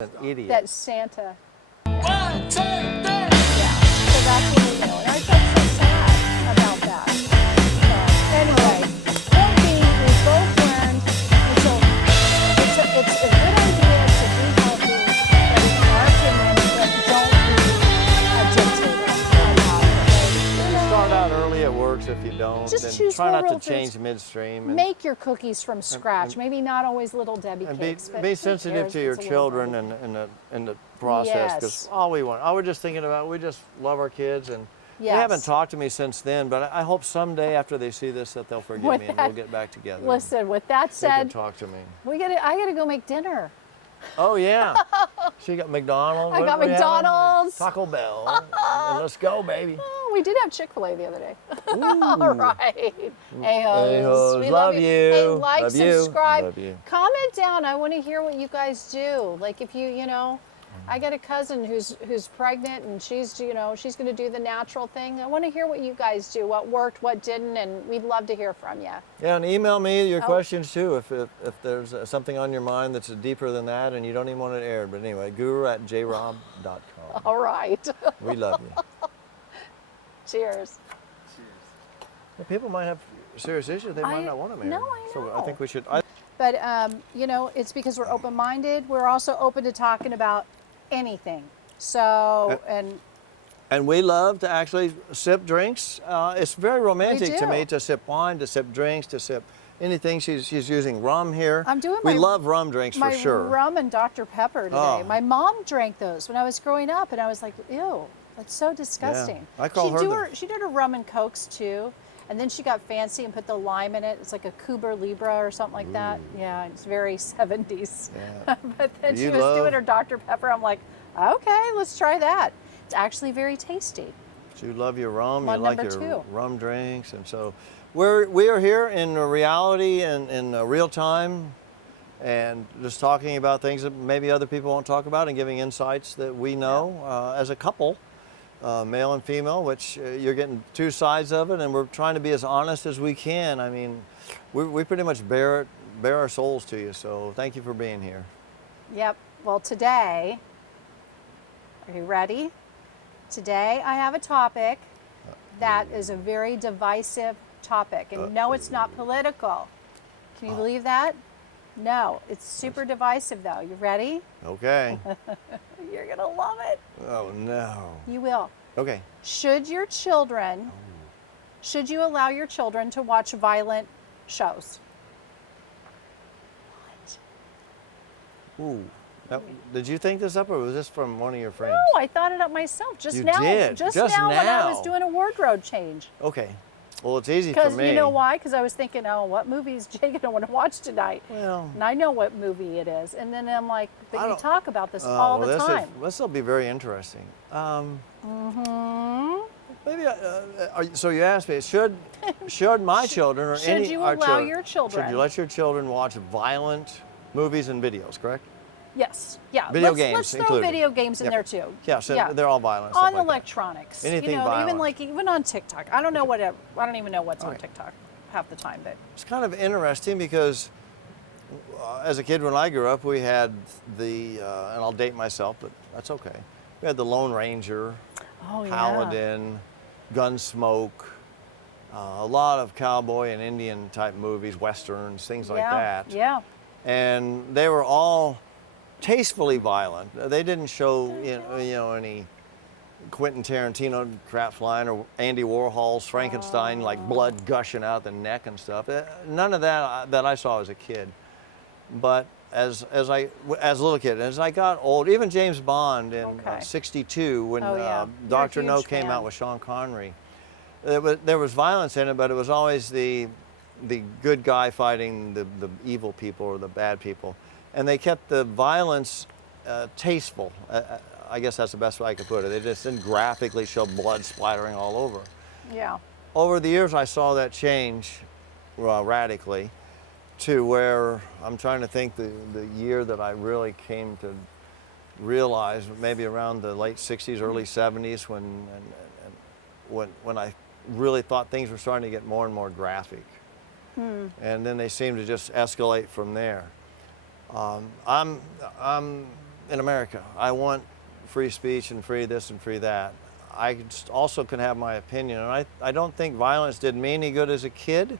An idiot. that Santa. 1, 2, 3. Yeah. So that's what we do. And I felt so sad about that. So anyway, point being, we both learned, and so it's a good idea to be healthy, but in our opinion, but don't be addicted. You start out early, it works. If you don't, Just then choose try whole not to real change foods. midstream. And, Make your cookies from scratch. Maybe not always Little Debbie and cakes, but be who sensitive cares to if your it's a Little children Debbie? in the process. Because Yes. all we want, we're just thinking about, we just love our kids, and they haven't Yes. talked to me since then. But I hope someday after they see this that they'll forgive With me and that- we'll get back together. Listen, with that They can said, talk to me. I gotta go make dinner. Oh yeah, she got McDonald's. I What got we having? McDonald's. Taco Bell. And let's go, baby. Oh, we did have Chick-fil-A the other day. Ooh. All right. Hey-hos. Hey-hos. We Love you. you. Hey, like, Love you. subscribe. Love you. Comment down. I want to hear what you guys do. Like if you know, I got a cousin who's pregnant and she's she's going to do the natural thing. I want to hear what you guys do. What worked, what didn't, and we'd love to hear from you. Yeah, and email me your Oh. questions too if there's something on your mind that's deeper than that and you don't even want it aired. But anyway, guru@jrob.com. All right. We love you. Cheers. Well, people might have serious issues they might not want to marry. no, I So I know. think we should. But it's because we're open-minded. We're also open to talking about anything. So And we love to actually sip drinks. It's very romantic to do. me to sip wine, to sip drinks, to sip anything. She's using rum here. I'm doing We my- love rum drinks my for sure. rum and Dr. Pepper today. Oh. My mom drank those when I was growing up, and I was like, ew, that's so disgusting. I call her She did her rum and cokes too, and then she got fancy and put the lime in it. It's like a Cuba Libre or something like that. Yeah, it's very 70s. Yeah. But then she You was doing love- her Dr. Pepper. I'm like, okay, let's try that. It's actually very tasty. So you love your rum, One you like number your two. rum drinks, and so we are here in reality and in real time, and just talking about things that maybe other people won't talk about, and giving insights that we know as a couple, male and female, which you're getting two sides of it, and we're trying to be as honest as we can. I mean, we pretty much bare our souls to you. So thank you for being here. Yep. Well, today, are you ready? Today I have a topic that is a very divisive topic. And no, it's not political. Can you believe that? No, it's super divisive though. You ready? Okay. You're going to love it. Oh no. You will. Okay. Should you allow your children to watch violent shows? Ooh. Now, did you think this up, or was this from one of your friends? No, I thought it up myself just You now. did? Just Just now when I was now. doing a wardrobe change. Okay. Well, it's easy for Because me. you know why? Because I was thinking, oh, what movie is Jay going to want to watch tonight? Well, And I know what movie it is. And then I'm like, I but you don't- talk about this all the time. This will be very interesting. Mm-hmm. Maybe. So you asked me, should my children or should any you our allow your children? Should you let your children watch violent movies and videos? Correct. Yes. Yeah. Video let's, games Let's throw included. video games in Yep. there too. Yeah. So they're all violent. Stuff On like that. electronics. Anything even violent. even on TikTok. I don't know what I don't even know what's on Okay. TikTok half the time, but It's kind of interesting because as a kid when I grew up, we had and I'll date myself, but that's okay. We had the Lone Ranger, oh yeah. Paladin, Gunsmoke, a lot of cowboy and Indian type movies, westerns, things like that. Yeah. And they were all tastefully violent. They didn't show any Quentin Tarantino crap flying or Andy Warhol's Frankenstein like blood gushing out the neck and stuff. None of that I saw as a kid. But as a little kid, as I got old, even James Bond in Okay. '62 when Oh, yeah. You're a Dr. No huge came fan. out with Sean Connery, there was violence in it, but it was always the good guy fighting the evil people or the bad people. And they kept the violence tasteful. I guess that's the best way I could put it. They just didn't graphically show blood splattering all over. Yeah. Over the years, I saw that change radically to where I'm trying to think the year that I really came to realize, maybe around the late 60s, early 70s, when I really thought things were starting to get more and more graphic. And then they seemed to just escalate from there. I'm in America. I want free speech and free this and free that. Also can have my opinion, and I don't think violence did me any good as a kid,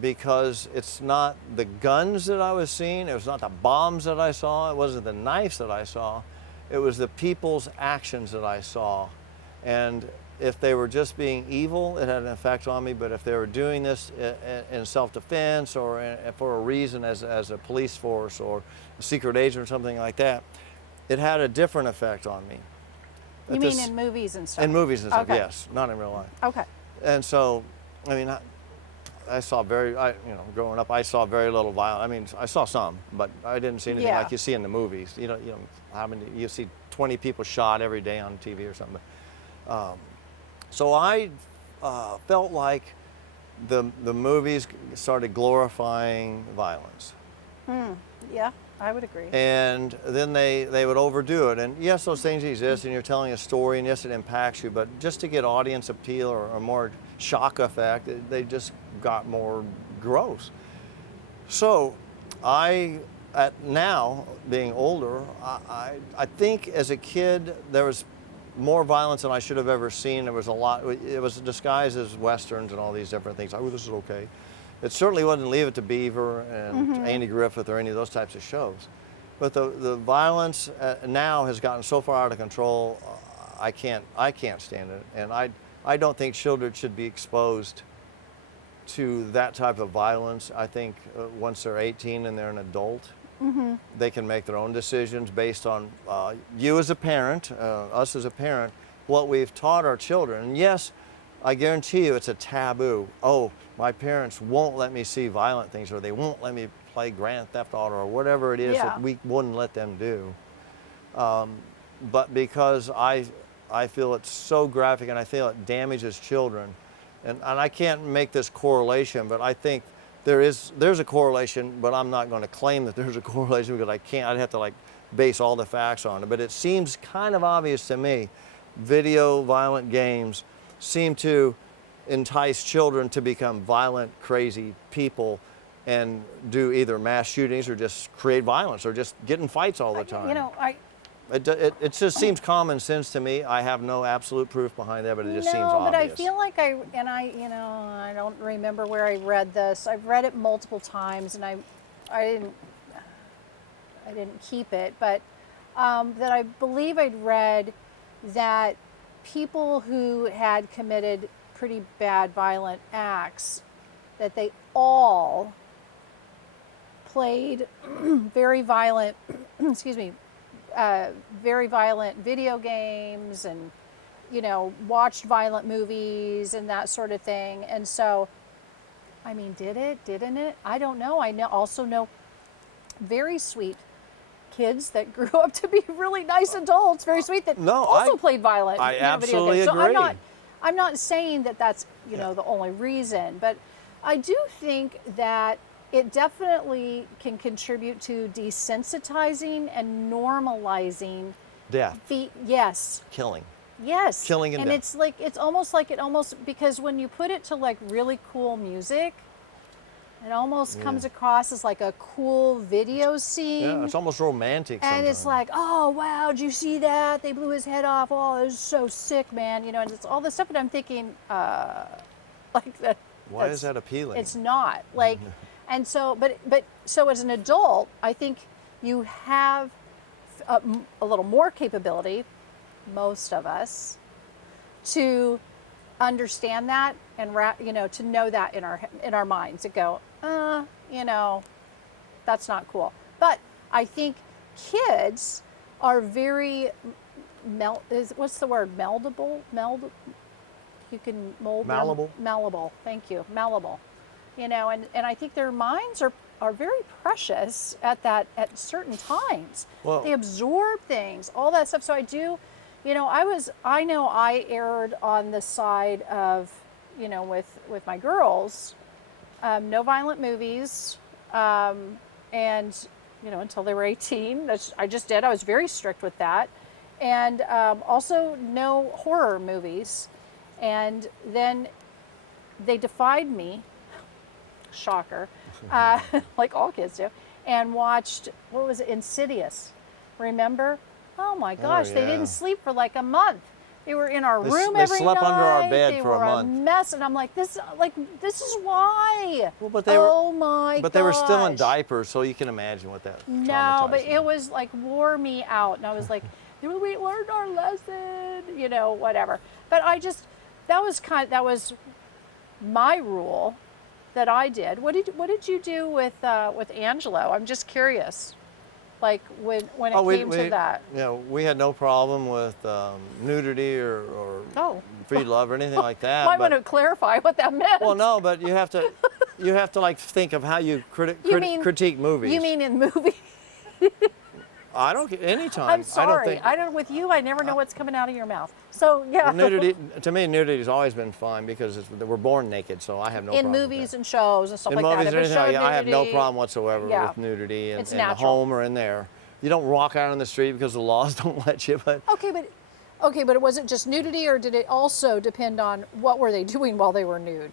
because it's not the guns that I was seeing, it was not the bombs that I saw, it wasn't the knives that I saw, it was the people's actions that I saw. And if they were just being evil, it had an effect on me, but if they were doing this in self-defense or for a reason as a police force or a secret agent or something like that, it had a different effect on me. You mean in movies and stuff? In movies and stuff, Okay. yes, not in real life. Okay. And so, I mean, I saw growing up, I saw very little violence. I mean, I saw some, but I didn't see anything Yeah. like you see in the movies. You know, how many, you see 20 people shot every day on TV or something. So I felt like the movies started glorifying violence. Yeah, I would agree. And then they would overdo it. And yes, those things exist, and you're telling a story, and yes, it impacts you, but just to get audience appeal or more shock effect, they just got more gross. So now, being older, I think as a kid, there was more violence than I should have ever seen. There was a lot, it was disguised as Westerns and all these different things. Oh, this is okay. It certainly wasn't Leave It to Beaver and Andy Griffith or any of those types of shows. But the violence now has gotten so far out of control, I can't stand it. And I don't think children should be exposed to that type of violence. I think once they're 18 and they're an adult, they can make their own decisions based on you as a parent, us as a parent, what we've taught our children. And yes, I guarantee you it's a taboo. Oh, my parents won't let me see violent things, or they won't let me play Grand Theft Auto, or whatever it is that we wouldn't let them do. But because I feel it's so graphic and I feel it damages children, and I can't make this correlation, but I think there's a correlation, but I'm not going to claim that there's a correlation because I can't. I'd have to like base all the facts on it. But it seems kind of obvious to me. Video violent games seem to entice children to become violent, crazy people and do either mass shootings or just create violence or just get in fights all the time. You know, It just seems common sense to me. I have no absolute proof behind that, but it just seems obvious. No, but I feel like I don't remember where I read this. I've read it multiple times, and I didn't keep it, but that I believe I'd read that people who had committed pretty bad violent acts, that they all played very violent, excuse me, very violent video games and, watched violent movies and that sort of thing. And so, I mean, didn't it? I don't know. I also know very sweet kids that grew up to be really nice adults, very sweet, that also played violent I video absolutely games. So agree. I'm not saying that that's, the only reason, but I do think that it definitely can contribute to desensitizing and normalizing Death. Yes. Killing. Yes. Killing and death. It's almost because when you put it to like really cool music, it almost comes across as like a cool video scene. Yeah, it's almost romantic and sometimes. it's like, oh wow, did you see that? They blew his head off. Oh, it was so sick, man. And it's all this stuff, and I'm thinking, like that. Why is that appealing? It's not like, and so, but so as an adult, I think you have a little more capability, most of us, to understand that and to know that in our minds, to go, that's not cool. But I think kids are very what's the word? Meldable. You can mold Malleable. them. Malleable. Thank you. Malleable. And I think their minds are very precious at certain times. Well, they absorb things, all that stuff. So I do, I know I erred on the side of, with my girls, no violent movies, and until they were 18. I just did. I was very strict with that, and also no horror movies. And then they defied me, shocker, like all kids do. and watched, what was it, Insidious. Remember? Oh my gosh, they yeah. didn't sleep for like a month. They were in our room they every slept night. under our bed they for a were month. mess, and I'm like, this is why. Well, but they were- oh my But they were still in gosh. diapers, so you can imagine what that. No, but traumatized it them. was like wore me out, and I was like, we learned our lesson, whatever. But that was my rule that I did. What did you do with Angelo? I'm just curious, like when it came to that. We had no problem with nudity or Oh. free love or anything like that. Might but- want to clarify what that meant. Well, no, but you have to like think of how you You mean- critique movies. You mean in movies? I don't get anytime. I'm sorry. I don't think with you, I never know what's coming out of your mouth. So yeah. nudity. To me, nudity's always been fine because we're born naked, so I have no in problem. movies with that. and shows and stuff In like movies that. or If it anything, like showed that, I have no nudity- problem whatsoever Yeah. with nudity It's in the natural. home or in there. You don't walk out on the street because the laws don't let you. But Okay, but was it just nudity, or did it also depend on what were they doing while they were nude?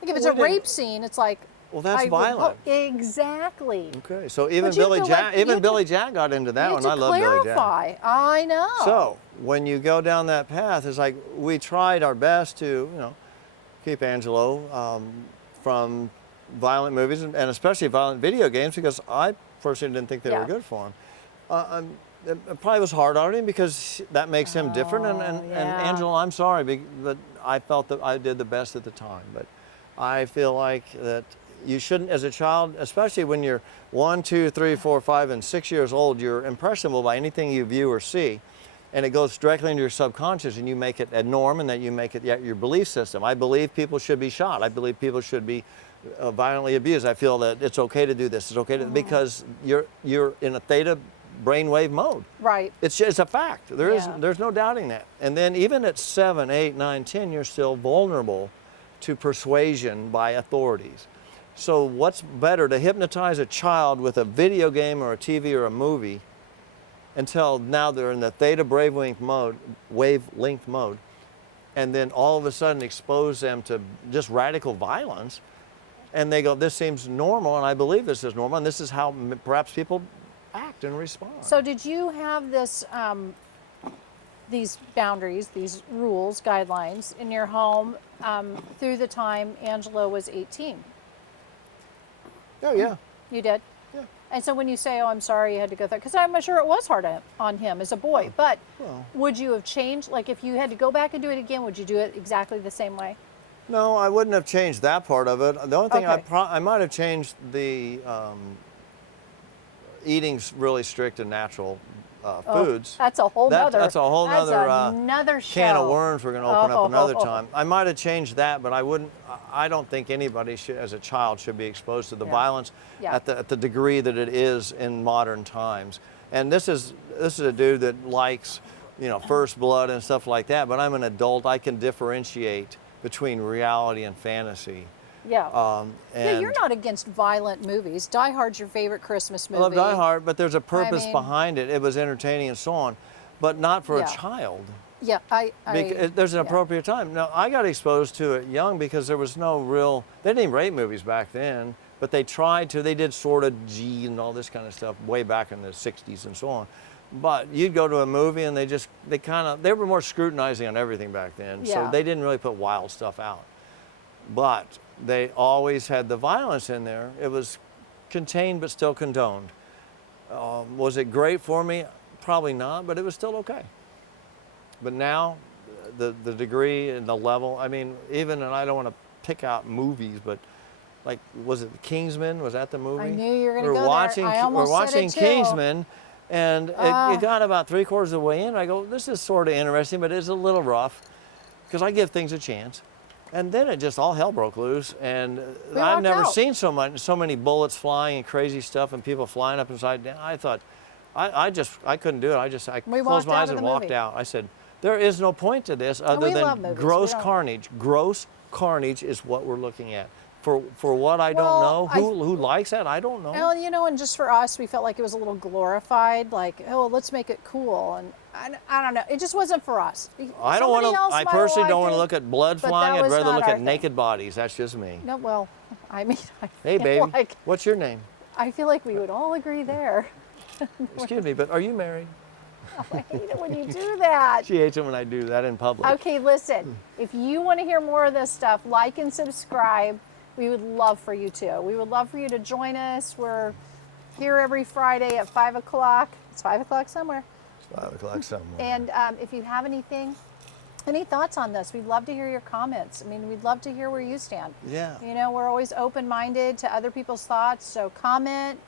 Like if it's We a didn't- rape scene, it's like. Well, that's I would violent. hope- exactly. okay, so even But you Billy have to, Jack, like, you have to- Billy Jack got into that You one. have I to love Billy Jack. clarify. I know. So when you go down that path, it's like we tried our best to, keep Angelo from violent movies and especially violent video games because I personally didn't think they Yeah. were good for him. It probably was hard on him because that makes him different. And yeah. Angelo, I'm sorry, but I felt that I did the best at the time. But I feel like that you shouldn't, as a child, especially when you're 1, 2, 3, 4, 5, and 6 years old, you're impressionable by anything you view or see. And it goes directly into your subconscious, and you make it a norm, and that you make it your belief system. I believe people should be shot. I believe people should be violently abused. I feel that it's okay to do this. It's okay to, because you're in a theta brainwave mode. Right. It's a fact. There's no doubting that. And then even at 7, 8, 9, 10, you're still vulnerable to persuasion by authorities. So what's better, to hypnotize a child with a video game or a TV or a movie until now they're in the theta wavelength mode, and then all of a sudden expose them to just radical violence, and they go, this seems normal, and I believe this is normal, and this is how perhaps people act and respond. So did you have these boundaries, these rules, guidelines in your home through the time Angelo was 18? Oh yeah. You did? Yeah. And so when you say, oh, I'm sorry you had to go through, because I'm sure it was hard on him as a boy, but well. would you have changed? Like if you had to go back and do it again, would you do it exactly the same way? No, I wouldn't have changed that part of it. The only thing Okay. I might have changed the eating really strict and natural foods. That's a whole nother. That's a whole nother another can show. of worms we're going to open up another Oh. time. I might have changed that, but I wouldn't. I don't think anybody should, as a child, should be exposed to the violence Yeah. at the degree that it is in modern times. And this is a dude that likes, First Blood and stuff like that. But I'm an adult. I can differentiate between reality and fantasy. Yeah. And Yeah, you're not against violent movies. Die Hard's your favorite Christmas movie. I love Die Hard, but there's a purpose mean- behind it. It was entertaining and so on, but not for Yeah. a child. Yeah, There's an yeah. appropriate time. Now, I got exposed to it young because there was no real, they didn't even rate movies back then, but they tried to. They did sort of G and all this kind of stuff way back in the 60s and so on. But you'd go to a movie and they were more scrutinizing on everything back then. Yeah. So they didn't really put wild stuff out. But they always had the violence in there. It was contained but still condoned. Was it great for me? Probably not, but it was still okay. But now, the degree and the level, and I don't want to pick out movies, but like, was it Kingsman? Was that the movie? I knew you were going to go watching, there. I almost We're watching said it too. Kingsman, and it got about 3/4 of the way in. I go, this is sort of interesting, but it's a little rough, because I give things a chance. And then it just all hell broke loose, and We I've walked never out. seen so many bullets flying and crazy stuff and people flying up inside down. I thought, I couldn't do it. I We closed walked my out eyes of and the walked movie. out. I said, there is no point to this other we love than movies. gross We don't- carnage. Gross carnage is what we're looking at. For what I Well, don't know, who likes that, I don't know. Well, and just for us, we felt like it was a little glorified, like, oh, let's make it cool. And I don't know. It just wasn't for us. I don't want Somebody to. else I might personally like don't want it, to look at blood but flying. that I'd was rather not look our at thing. naked bodies. That's just me. No, well, I Hey, baby. like, What's your name? I feel like we would all agree there. Excuse me, but are you married? I hate it when you do that. She hates it when I do that in public. Okay, listen, if you want to hear more of this stuff, like and subscribe. We would love for you to. We would love for you to join us. We're here every Friday at 5 o'clock. It's 5 o'clock somewhere. It's 5 o'clock somewhere. And if you have anything, any thoughts on this, we'd love to hear your comments. I mean, we'd love to hear where you stand. Yeah. You know, we're always open-minded to other people's thoughts, so comment.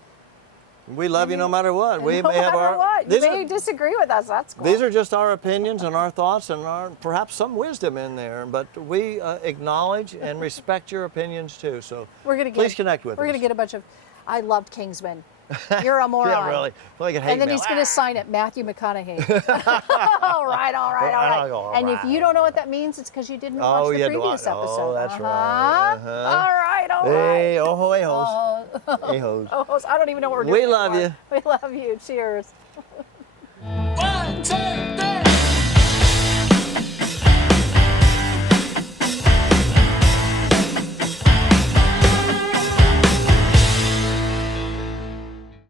We love you no matter what. We No may have matter our what. You these may are, disagree with us, that's cool. these are just our opinions and our thoughts and our perhaps some wisdom in there, but we acknowledge and respect your opinions too. So We're gonna please get, connect with us. We're going to get a bunch of, I loved Kingsman. You're a moron. Yeah, really. Like a hate And then mail. he's going to sign it, Matthew McConaughey. all right. All And if right. you don't know what that means, it's because you didn't Oh, watch the yeah, previous oh, episode. that's right. Uh-huh. All right. Hey, oh, hey, hoes. Hey, hoes. Oh, I don't even know what we're doing We love anymore. you. We love you. Cheers.